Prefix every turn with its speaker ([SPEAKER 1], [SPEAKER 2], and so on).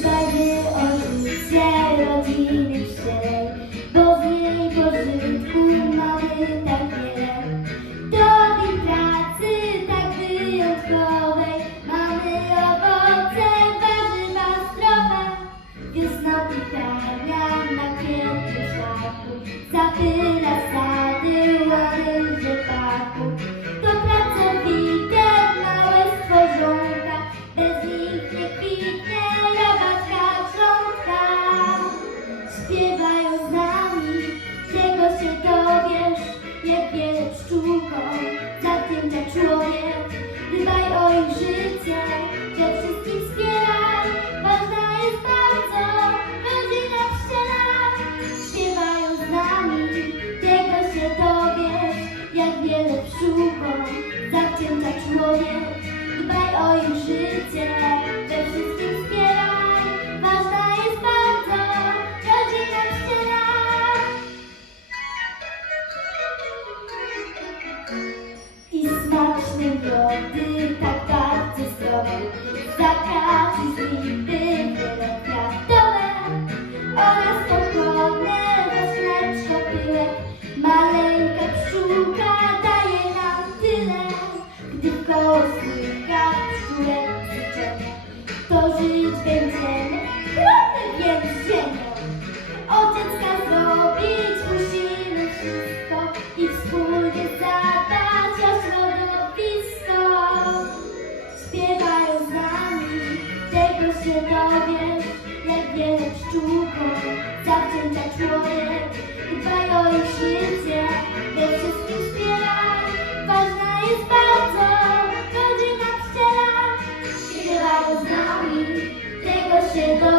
[SPEAKER 1] Dbajmy o życie rodziny szczerej, bo z niej pożytku mamy tak wiele. Do pracy tak wyjątkowej mamy owoce, warzywa zdrowe. Wiosna pitania na pięknym szlaku, zapyla Dbaj o ich życie, we wszystkim wspieraj, ważna jest bardzo rodzina pszczela. I smaczne miody, tak bardzo zdrowe, zakazi zlipy wielokwiatowe oraz pochłonne rośleczko pyłek. Maleńka jak wiele pszczółką zawdzięcza człowiek. Dbaj o ich życie, we wszystkim wspieraj, ważna jest bardzo rodzina pszczela. Śpiewają z nami, czego się dowiesz,